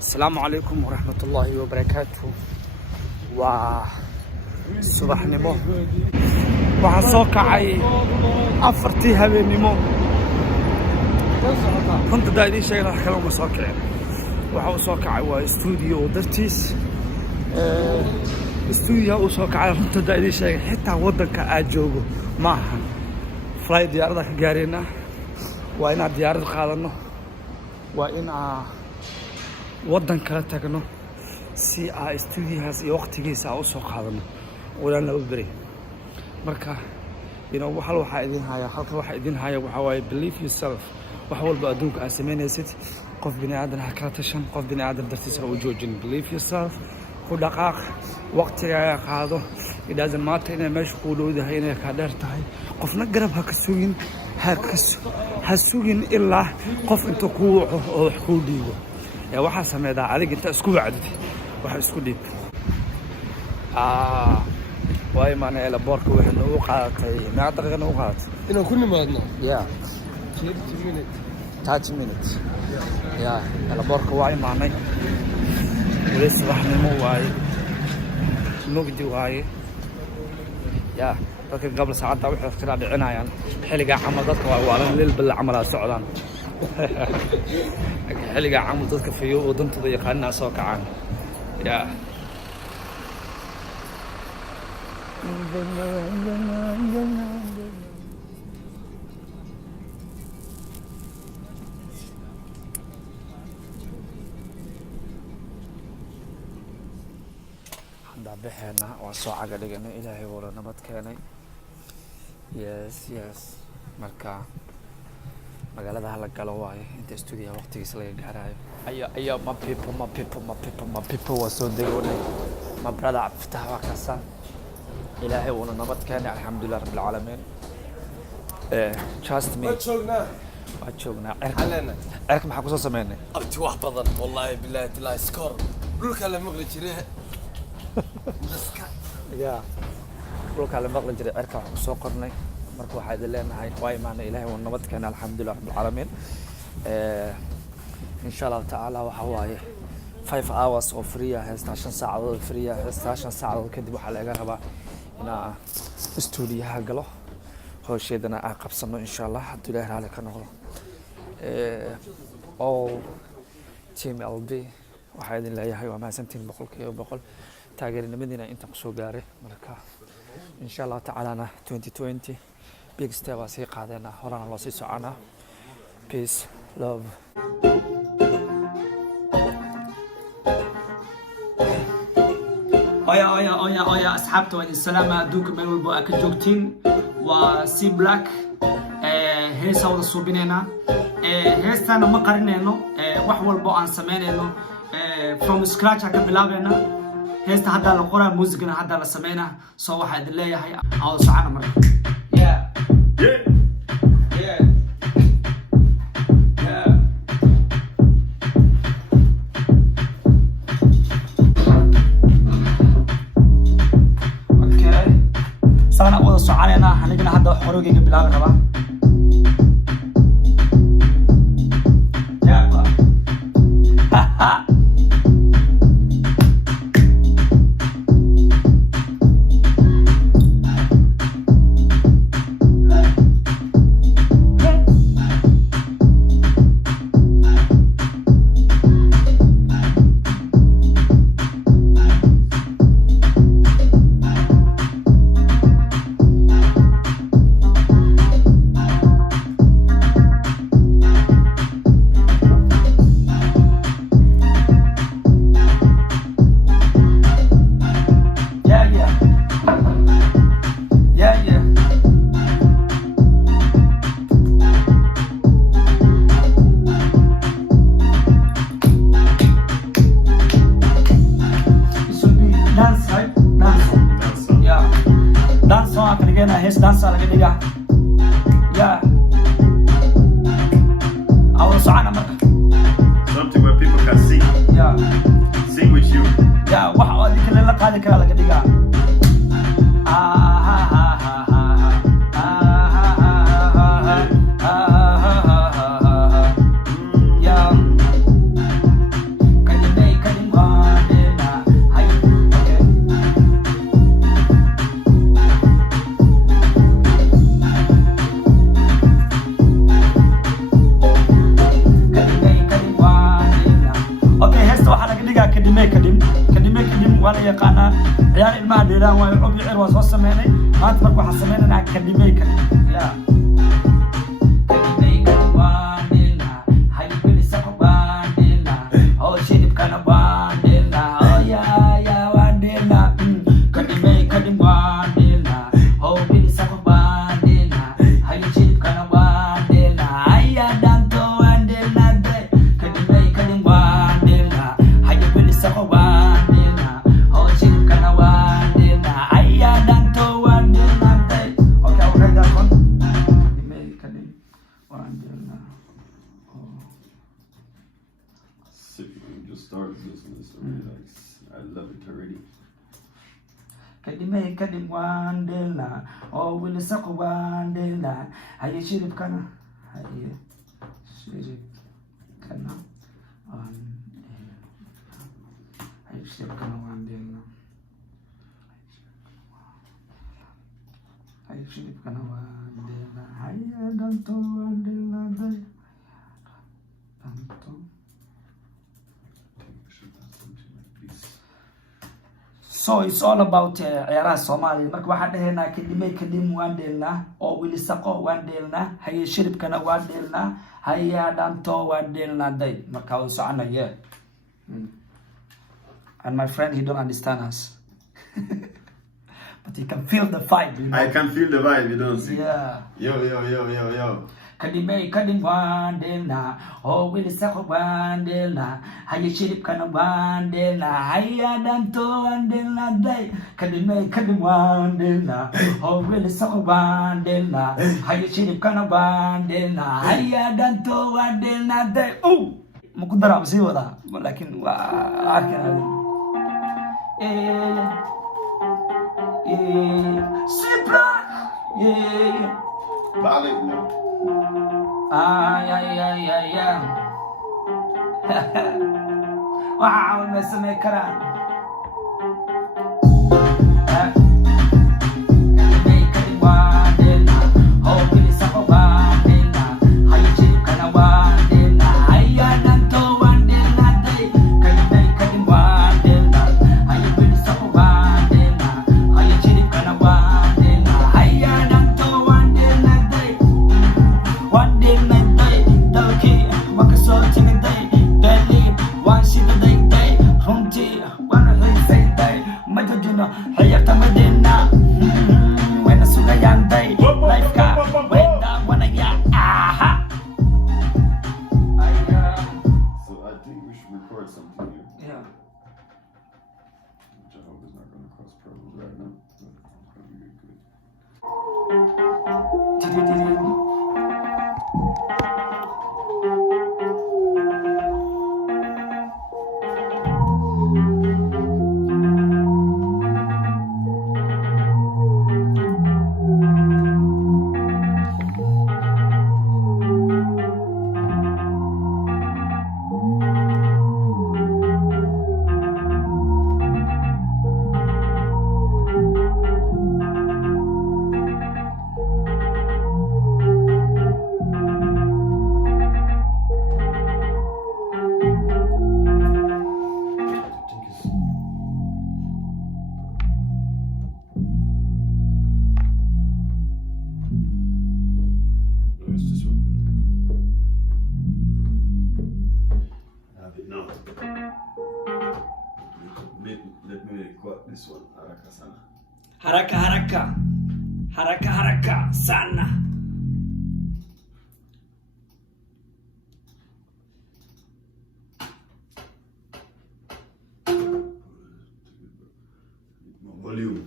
السلام عليكم ورحمة الله وبركاته. وصباح نمو وحصوك عي أفرتي هذي نمو كنت دايرين شيء راح كلام مسوكع وحوصوك عي واستوديو درتيس استوديو وصوك عي كنت دايرين شيء حتى ودك أجوجو معها فلاي ديارك جارينا وإن ديار قادنا وإن ودن kala tagno si ay studiyahaas iyo waqtigiisa u soo qaadano walaana u bari marka waxa idin haya waxa idin haya waxa way believe yourself wax walba adduunka aad sameynaysid qof bini aadan ha kala tashan qof bini aadan dartiisa u joojin believe yourself ku dhaqaaq waqtiga qaado it doesn't matter inay meesha ku dhowdahay inay ka dheer tahay qofna garab ha ka sugin ha sugin ilaa qof inta ku waco oo wax ku dhiibo waxa sameeyay adiga inta isku wacdid waxa isku dhiib way maana la boorka waxna uu qaadatay ma daqiiqana uu qaadatay inaan ku nimaadno 30 minutes la boorka way maanay walaas waxnimo way nugdi way dadka qabla saacada waxa iska dhicinayaan xiliga camal dadka waa waalan leel bal camal socdaan xiliga camal dadka fiyo oo dantooda yaqaanaa soo kacaan hada bixina waa soo caga dhigana ilaahay wala nabad keenay yes marka magaalada hala galo waaye inta studio waqtigiisa laga gaarayo ayo my people was so degonay my brother Abdullah waa kaasa ilaahay wala nabad keenay alxamdulillah rabbil alamin trust me وجوغنا عرك maxaa ku soo sameeynay abti wax badan wallahi billahi tilaa skor dhulka la maqli jiray dhulka la maqli jiray cirka wax soo qornay marka waxa idin leenahay way maana ilaahay oo nabad keenay alxamdulillah rabbil alamin insha Allah ta'ala waxa waaye 5 hours of free heesta 5 saacadood free heesta 5 saacadood kadib waxa laga rabaa inaa studio galo hawsheedana aan qabsano insha Allah haddii ilaahay raali ka noqdo all team LB waxa idin leeyahay waa maasantiin 100% taageerinimadiina inta ku soo gaaray marka insha Allah ta'ala 2020 big step as he qaadana horana loo sii socona peace love oya asxaabta waa salaam adduunka meel walba aad ka joogtiin waa si black heesa wada suubinayna heestana ma qarinayno wax walba aan sameynayno from scratch ka bilaabayna heesta hadda la qoraa muusigana hadda la sameynaa soo waxa idin leeyahay aan socona marka sana wada soconayna anigana hadda xorogeyga bilaabi rabaa dansa laga dhigaa awal socona marka something where people can sing sing with you wax oo adinka la qaadi kara laga dhigaa kadhime waa la yaqaanaa ciyaar ilmaha dheeraan waayo cub iyo cir waa soo sameynay maanta marka waxaan sameynaynaa kadhime ya kadhime waan dheelnaa haybelisa waan dheelnaa oo shidibkana waan dheelnaa oo ya waan dheelnaa kadhime waan dheelnaa oo belisa waan dheelnaa hay shidibkana waan dheelnaa ayaa danto waan dheelnaa de kadhime waan dheelnaa hay belisa waan dheelnaa oo shidibkana waan dheelnaa ayaa danto waan dheelnaa de okay okay that one kadhime waan dheelnaa Sick, we just started listening to this already. Like, I love it already. kadhime waan dheelnaa oo wilisaqo waan dheelnaa haye shiribkana waan dheelnaa haye shiribkana waan dheelnaa haye shiribkana waan dheelnaa haye danto waan dheelnaa day danto so it's all about ciyaaraha Soomaaliya marka waxaan dhahaynaa kadhime waan dheelnaa oo wilisaqo waan dheelnaa haye shiribkana waan dheelnaa haye danto waan dheelnaa day marka waan soconaya and my friend he don't understand us but he can feel the vibe, you know? I can feel the vibe, you don't see? Yeah. Yo. kadhime waan dheelnaa oo wilisaqo waan dheelnaa haye shiribkana waan dheelnaa haye danto waan dheelnaa day kadhime waan dheelnaa oo wilisaqo waan dheelnaa haye shiribkana waan dheelnaa haye danto waan dheelnaa day maku daraa masii wadaa laakiin waa arkin Sipra Baliil, no? yeah. Wow, nasa may karaan. Kadhime waan dheelnaa oo wilisaqo waan dheelnaa haye shiribkana waan dheelnaa haye danto waan dheelnaa day kadhime waan dheelnaa haye wilisaqo waan dheelnaa haye shiribkana waan dheelnaa haye danto waan dheelnaa day waan dheelnaa day dalkii waa kasoo tegay day Baliil waan shidaday day runtii waan haysay day ma jojino xiyarta ma dheelnaa wayna sugayaan day lifeka wayna wanaya aha So I think we should record something here. yeah Which I hope is not going to cause problems right now. But it's going to be good. It's this one. I have it now. Let me record this one. Haraka sana. haraka sana Volume.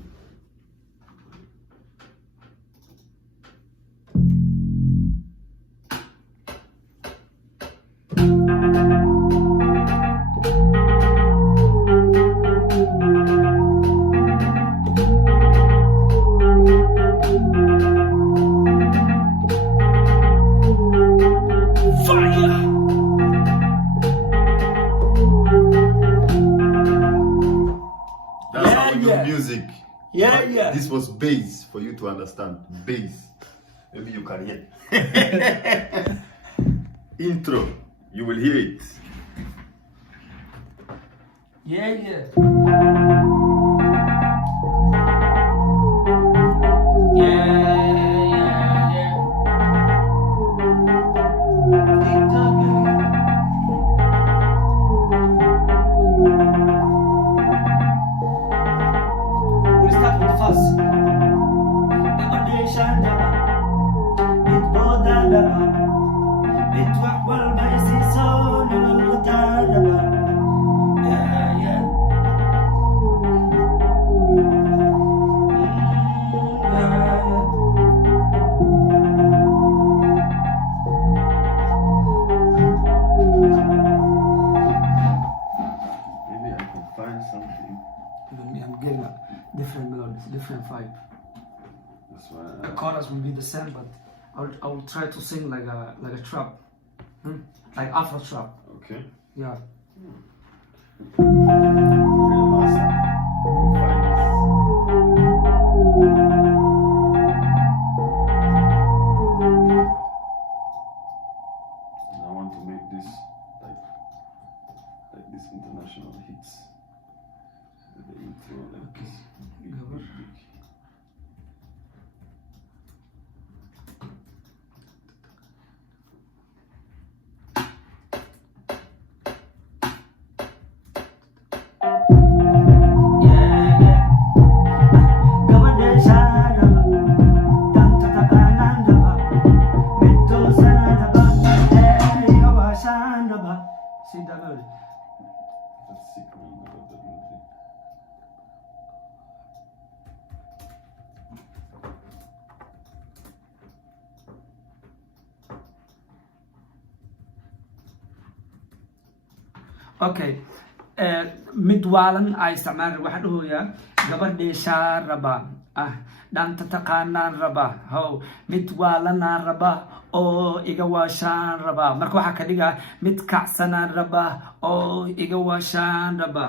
Music. Yeah. This was bass for you to understand. Bass. Maybe you can hear. Intro. You will hear it. Yeah, yeah. We'll start with the first. Maybe I can find something. I'm getting a different melodies, different vibe. That's why The chorus will be the same, but I will try to sing like a trap, like Afro trap. Okay. Yeah. And I want to make this like this international hits. The intro like this. Big, Go on. big, big. See that melody? That's sick, man. I love that melody. Okay. Mid waalan ay isticmaalaan waxaa dhahoyaa gabadheeshaa raba dhanta taqaanaan raba how mid waalanaan raba oo iga waashaan raba marka waxaa ka dhigaa mid kacsanaan raba oo iga waashaan raba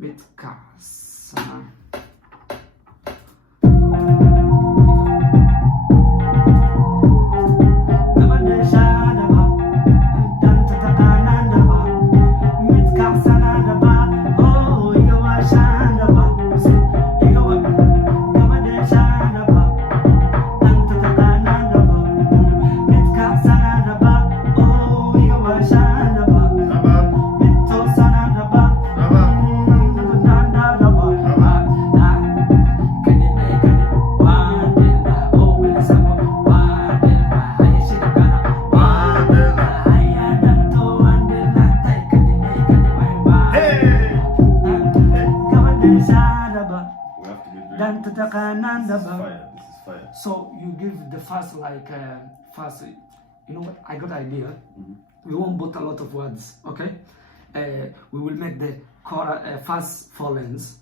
mid kacsanaan This is fire. This is fire. So you give the first first, you know what? I got an idea. We won't put a lot of words, okay? We will make the first 4 lanes,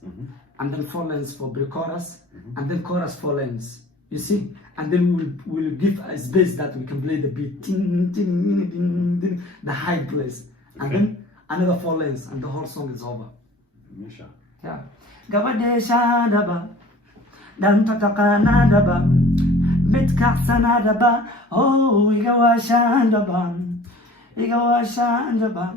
and then 4 lanes for pre-chorus, and then chorus 4 lanes. You see? And then we'll give a space that we can play the beat, ting, ting, ting, ting, the high place, and then another 4 lanes, and the whole song is over. Misha. Yeah. Gabadesha daba, dan tatakana daba, bitkaksana daba, oh igawasha daba, igawasha daba.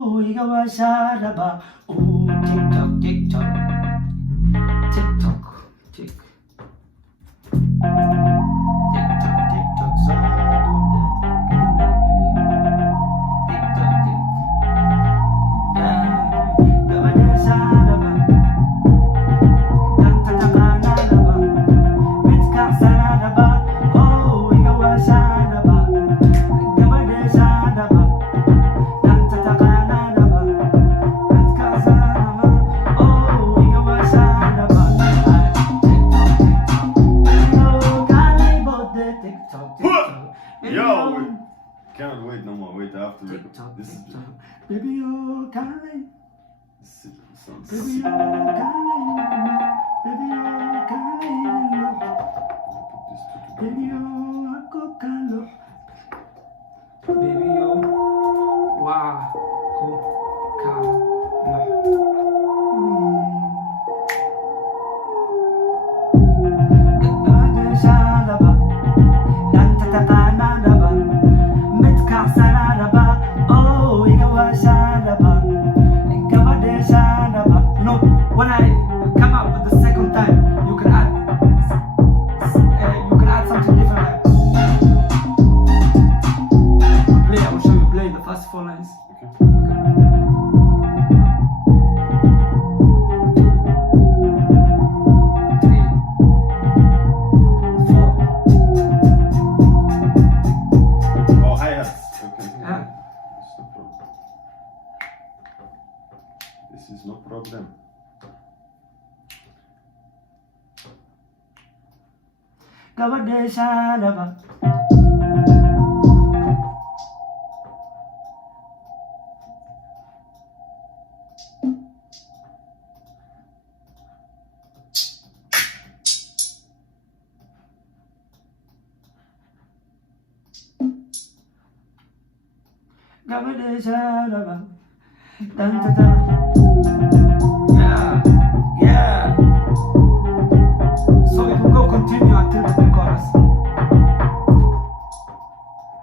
Oh igawasha daba, oh TikTok, TikTok, TikTok, tick. Yo, cannot wait no more. Wait, I have to record. This is Baby, you can't. this sounds Baby, sick. you can't. Baby, you can't. Baby, you can't. Baby, you can't. gabadha shaalaba gabadha shaalaba dan ta ta. Yeah. So it will go continue until the chorus.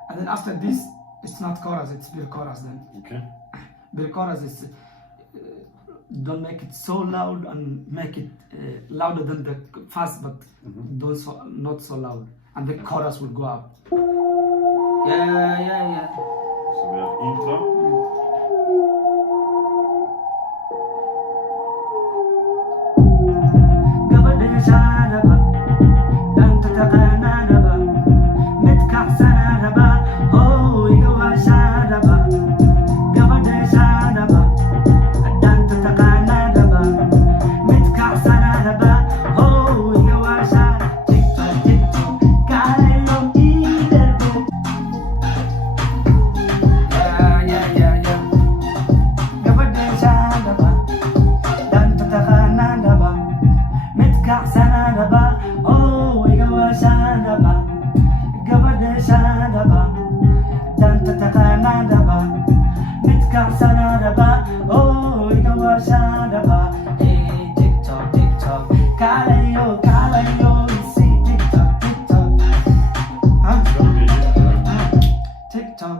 And then after this, it's not chorus, it's bill chorus then. Okay. Bill chorus is, don't make it so loud and make it louder than the fast, but don't not so loud. And the chorus will go up. Yeah. So we have intro.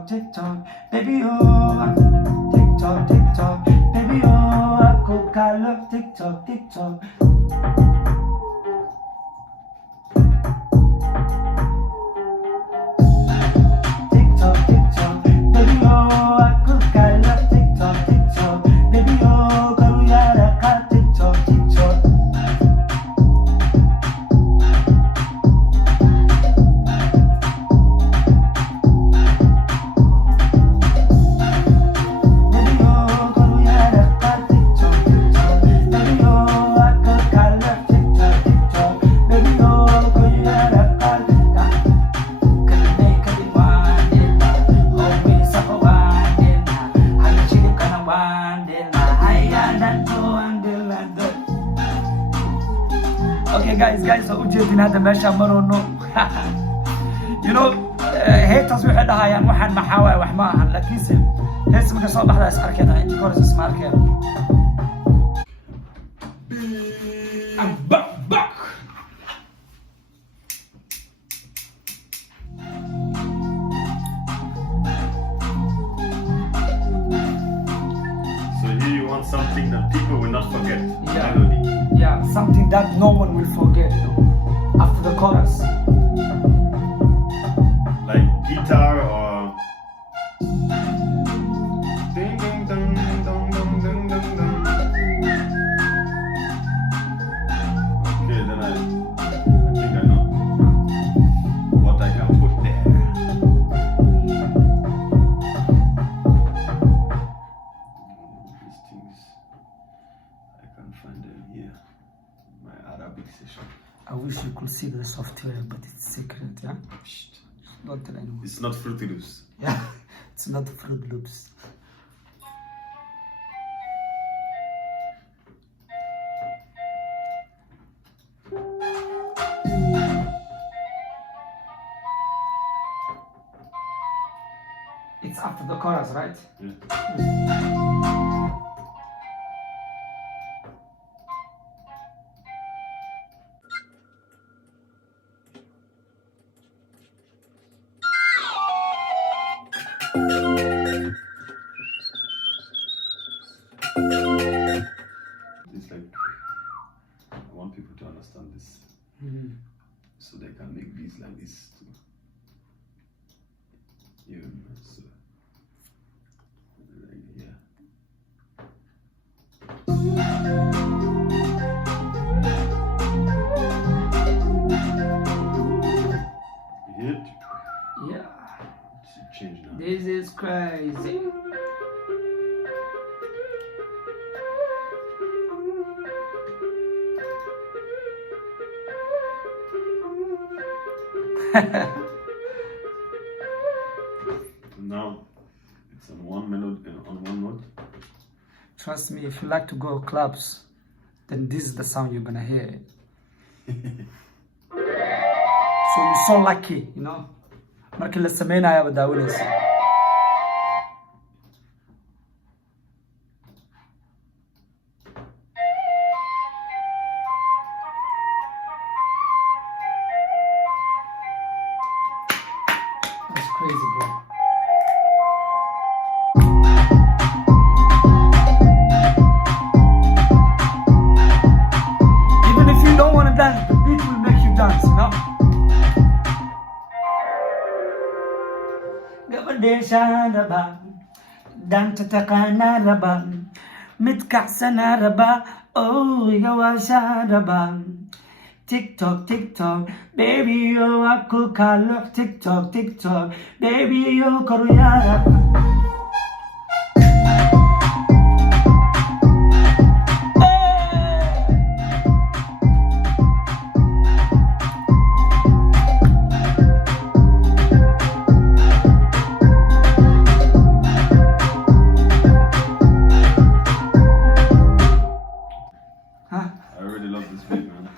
TikTok, baby oh, TikTok, baby oh, I love TikTok. Okay guys, so ujeedin hadda meesha maroono. You know, haters waxay dhahayaan waxaan maxaa waay wax ma ahan, laakiinse hees marka soo baxda is arkayna intii hore isma arkeen. I'm back. So here you want something that people will not forget. Yeah. Melody. Yeah, something that no one will forget, you know, after the chorus. Like guitar or ding ding dong dong dong dong dong dong. Okay, then I think I know what I can put there. These things I can't find them here. My Arabic session. I wish you could see the software, but it's secret, yeah? Shh, don't tell anyone. It's not Fruity Loops. Yeah, it's not Fruit Loops. It's after the chorus, right? Yeah. It's like I want people to understand this, so they can make beats like this too. Even so, like here. You hear it? Yeah. It's changed now. This is crazy. Now it's on one melody, on one note. Trust me, if you like to go clubs, then this is the sound you're gonna hear. So you're so lucky, you know. Markii la sameynaya daawanaysa. That's crazy, bro. Even if you don't want to dance, the beat will make you dance, you know. Gabadesha raba, danta takana raba, mitkaxana raba, oh yawasha raba. TikTok, TikTok, baby yo aku kalok TikTok, TikTok, baby yo koruyara. I really love this beat, man.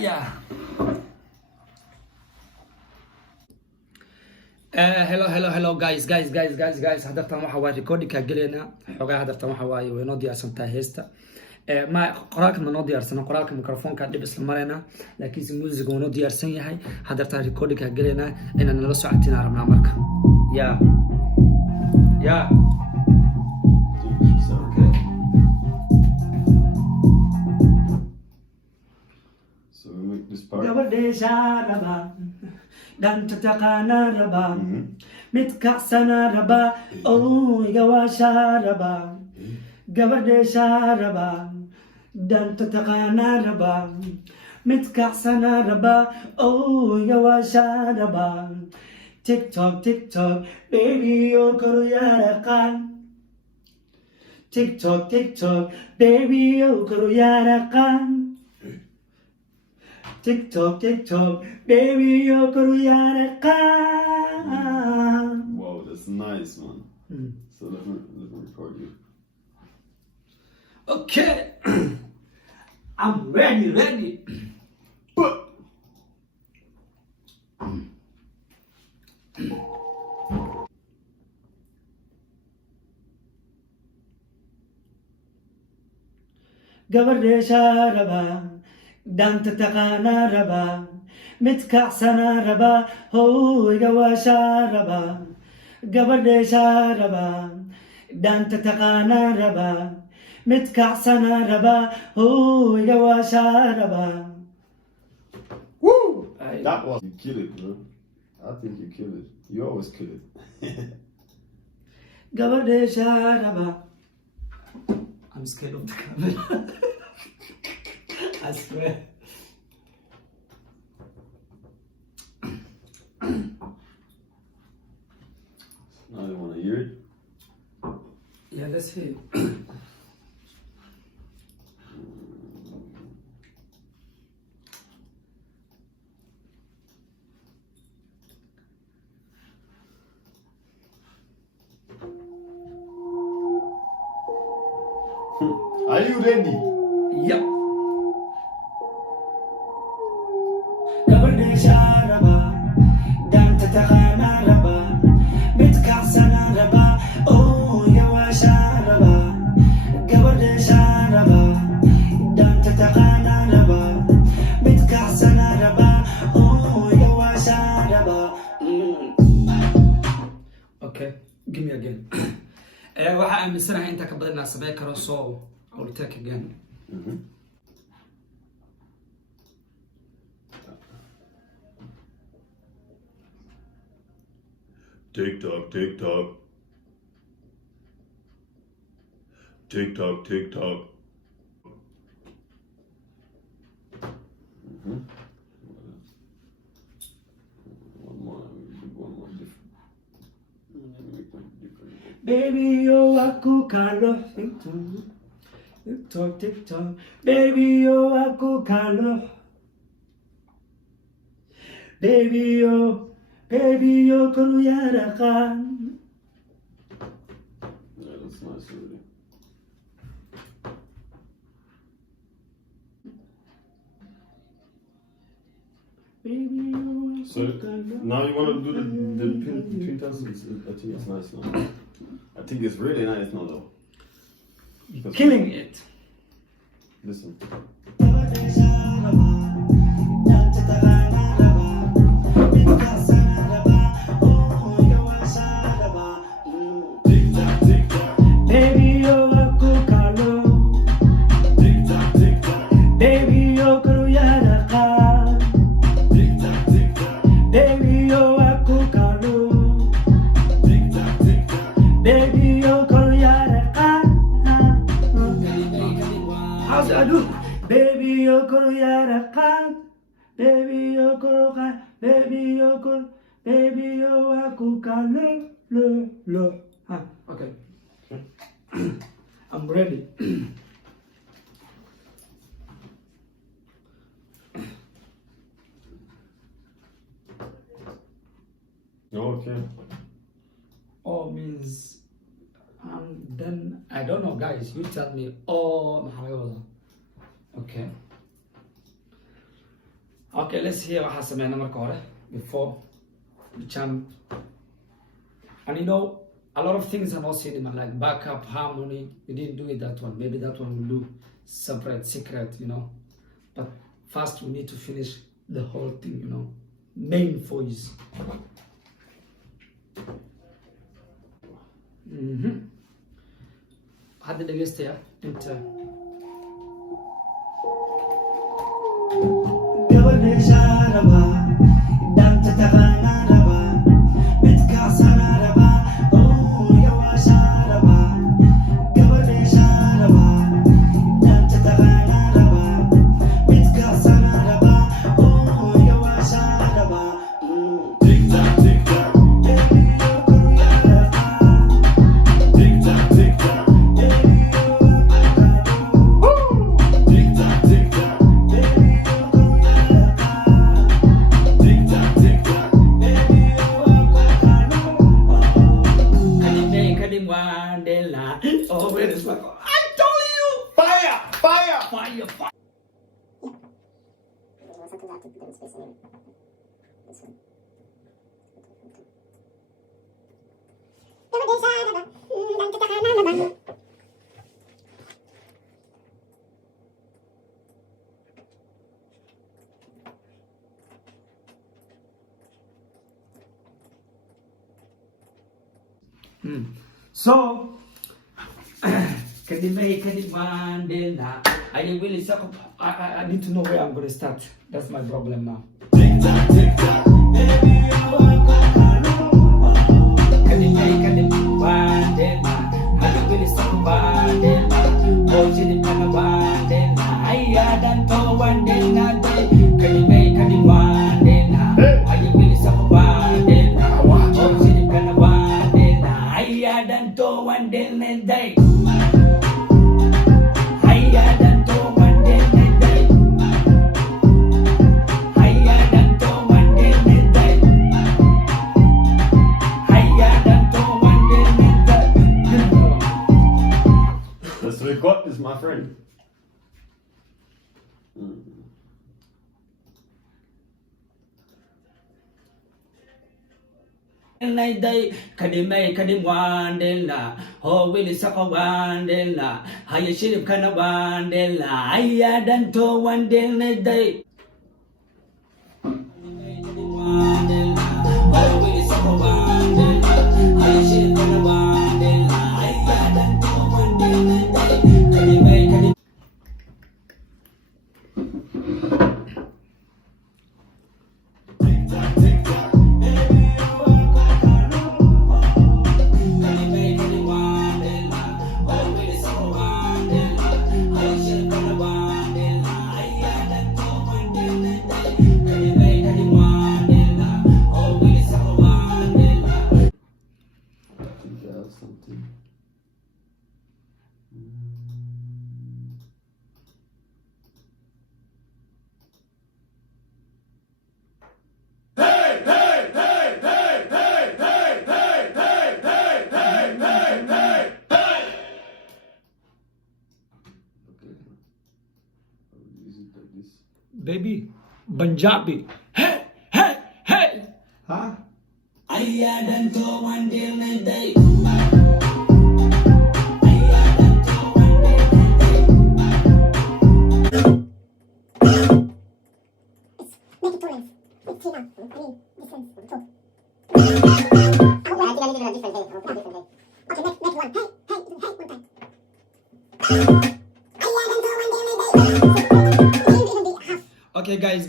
Yeah. Hello guys. Hadartan waxa waa recording-ka galeena. Xogaa hadartan waxa waa way noo diyaarsan tahay heesta. Ma qoraalka ma noo diyaarsan, qoraalka microphone-ka dib isla marayna, laakiin si music uu noo diyaarsan yahay. Hadartan recording-ka galeena inaan nala socotiin rabnaa marka. Yeah. So we make this part. Gabadesha raba, danta takana raba, mitkaxana raba, oh yawasha raba. Gabadesha raba, danta takana raba, mitkaxana raba, oh yawasha raba. TikTok, TikTok, baby yo koruyarakan. TikTok, TikTok, baby yo koruyarakan. TikTok, TikTok, baby yo koruyarakan. Wow, that's nice, man. So let me record you. Okay. I'm ready. Gabadesha raba, danta takana raba, mitkaxana raba, oh yawasha raba. Gabadesha raba, danta takana raba, mitkaxana raba, oh yawasha raba. Woo! That was you kill it, bro. I think you kill it. You always kill it. Gabadesha raba. I'm scared of the camera. I swear. Now you wanna hear it? Yeah, let's hear it. Are you ready? Yep. Gabadesha raba, danta takana raba, mitkaxana raba, oh yawasha raba. Gabadesha raba, danta takana raba, mitkaxana raba, oh yawasha raba. Okay, give me again. Waxa aaminsanahay inta ka badan inaan sameyn karo, so I will take again. TikTok, TikTok. TikTok, TikTok. One more different. Baby, yo, aku kalau TikTok, TikTok. Baby, yo, aku kalau. Baby, yo, kalau yarakan. Yeah, that's nice, really. Baby, yo, So now you want to do the pin between us? I think it's nice now. I think it's really nice now, though. killing it. Listen. Baby, yo, aku kalau. Baby, yo, kalau yarakan. Baby, yo, aku kalau. Baby, yo, kalau yarakan. Aduh. Baby, yo, kalau yarakan. Baby, yo, kalau kan. Baby, yo, kalau. Baby, yo, aku kalau. Lo. Okay. I'm ready. Okay. Oh means then I don't know, guys. You tell me. Oh, okay. Okay, let's hear what has before we jump. And you know, a lot of things are not cinema, like backup, harmony. We didn't do it that one. Maybe that one will do separate, secret, you know. But first we need to finish the whole thing, you know. Main voice. Hadda dhegeystayaa inta Oh, where is my... I told you! Fire! Fire! Fire, fire! So, Mandela. I need to know where I'm going to start. That's my problem now. Let's record this, my friend. Kadim wandela, oh Willie Saka wandela, how you should have kind of wandela, I hadn't to one day. this. Baby, Punjabi. Hey, hey, hey. Huh? Okay guys,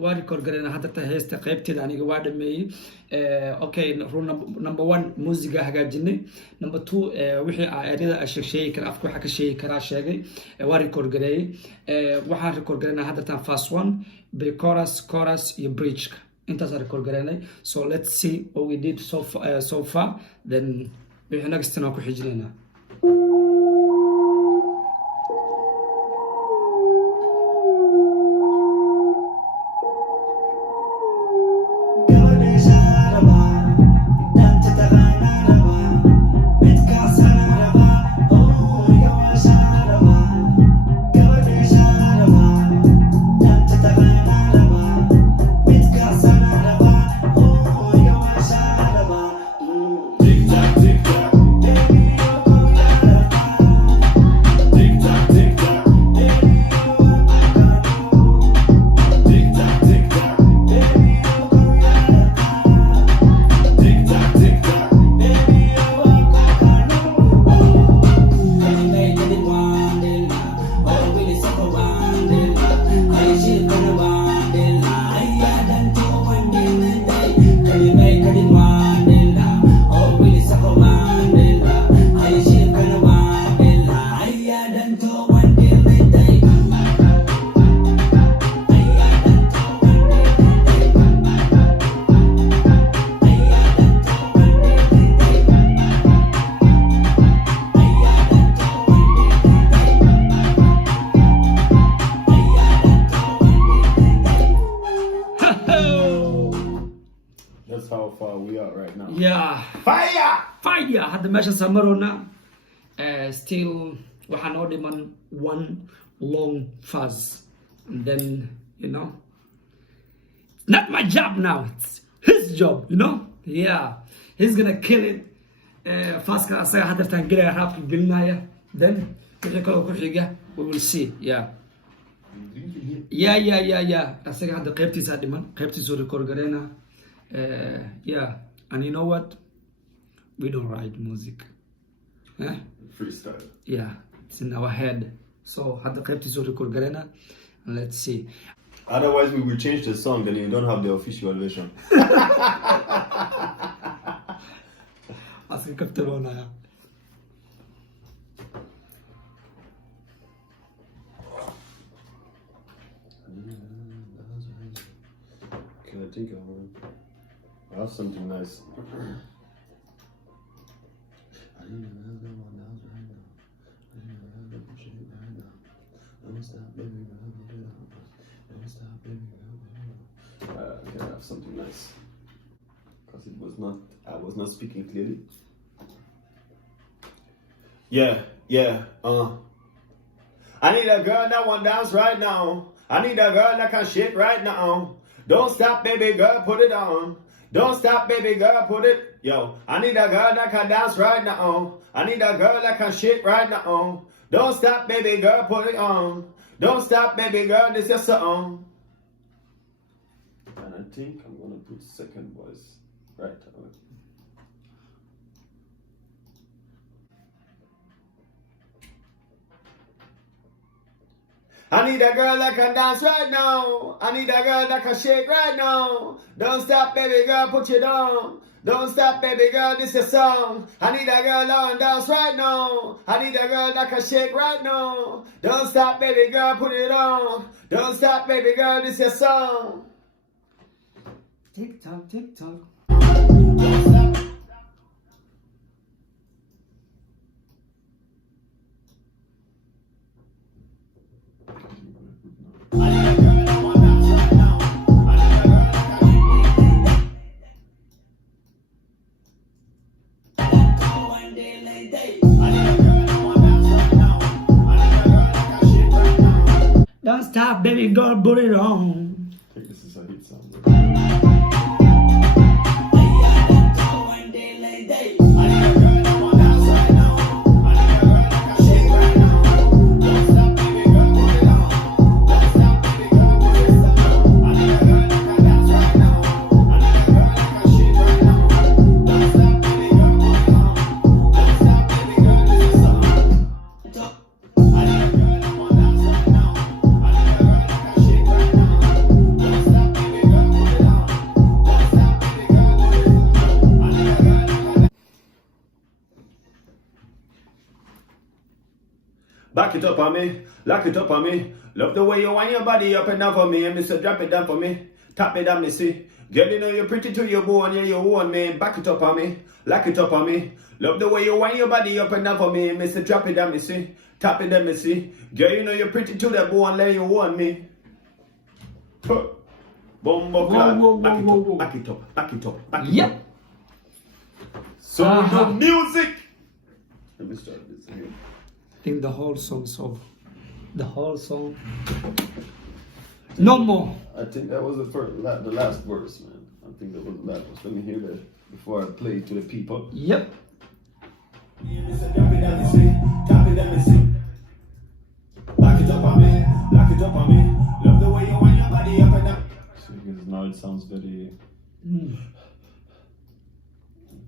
waa record gareyna hadda ta heesta qaybteeda aniga waa dhameeyey. Okay, rule number 1 musiga hagaajinay. Number 2 wixii aayada sheegay kara afka waxa ka sheegi kara sheegay waa record gareeyay. Waxaan record gareyna hadda tan fast 1 chorus iyo bridge intaas record gareynay. So let's see what we did so far, then wixii next time ku xijinayna. That's how far we are right now. Yeah. Fire! Hadda meesha samarona still waxaan oo dhiman one long fuzz, and then you know not my job now, it's his job, you know. Yeah, he's gonna kill it. Fuzzka asaga hadda tan galaya raabka gelinaya, then wixii kale ku xiga we will see. Yeah asaga hadda qaybtiisa dhiman, qaybtiisa record gareyna. Yeah, and you know what? We don't write music. Freestyle. Yeah, it's in our head. So had the qaybtiisa record gareyna, and let's see. Otherwise, we will change the song, then you don't have the official version. Aska kaptaroonaya. Can I think of one? I have something nice. Okay, I have something nice. Because I was not speaking clearly. Yeah. I need a girl that want dance right now. I need a girl that can shake right now. Don't stop, baby girl, put it on. Don't stop, baby girl, put it. Yo, I need a girl that can dance right now. I need a girl that can shake right now. Don't stop, baby girl, put it on. Don't stop, baby girl, this is your song. And I think I'm gonna put second voice right. I need a girl that can dance right now. I need a girl that can shake right now. Don't stop, baby girl, put you down. Don't stop, baby girl, this is a song. I need a girl that can dance right now. I need a girl that can shake right now. Don't stop, baby girl, put it on. Don't stop, baby girl, this is a song. Tick tock, tick tock. stop, baby girl, put it on. I think this is a hit song. Back it up on me, lock it up on me. Love the way you wind your body up and down for me. And Mr. Drop it down for me, tap it down, me see. Girl, you know you're pretty to your bone, yeah, you want me. Back it up on me, lock it up on me. Love the way you wind your body up and down for me. Mr. Drop it down, me see. Tap it down, me see. Girl, you know you're pretty to that bone, yeah, you want me. Bumbo clad, back it up, back it up, back it up, back it Yep. up. So we do music. Let me start this again. I think the whole song's over. The whole song. No more. I think that was the last verse, man. I think that was the last verse. Let me hear that before I play it to the people. Yep. Lock it up on me, lock it up on me. Love the way you wind your body up and down. So because now it sounds very. If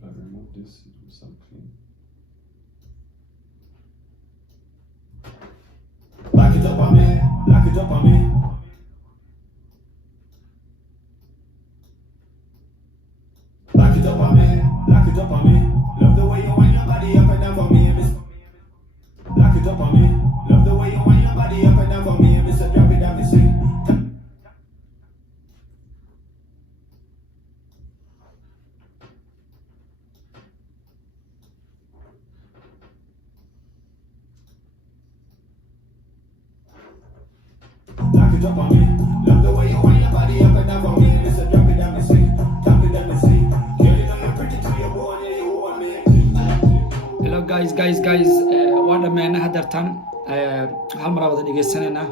I remove this, it will sound clean. Lock it up on me, lock it up on me. Lock it up on me, lock it up on me. Love the way you wind your body up and down for me, miss. Lock it up on me, love the way you wind your body up and down for me, miss. Drop it down, me see. Lock it up on me. Love the way you wind your body up and down for me. Listen, drop it down and see. Drop it down and see. Girl, you know you're pretty to your bone, yeah, you want me. Hello guys. Waa dhammeena hadeertan hal mar wada dhegeysanayna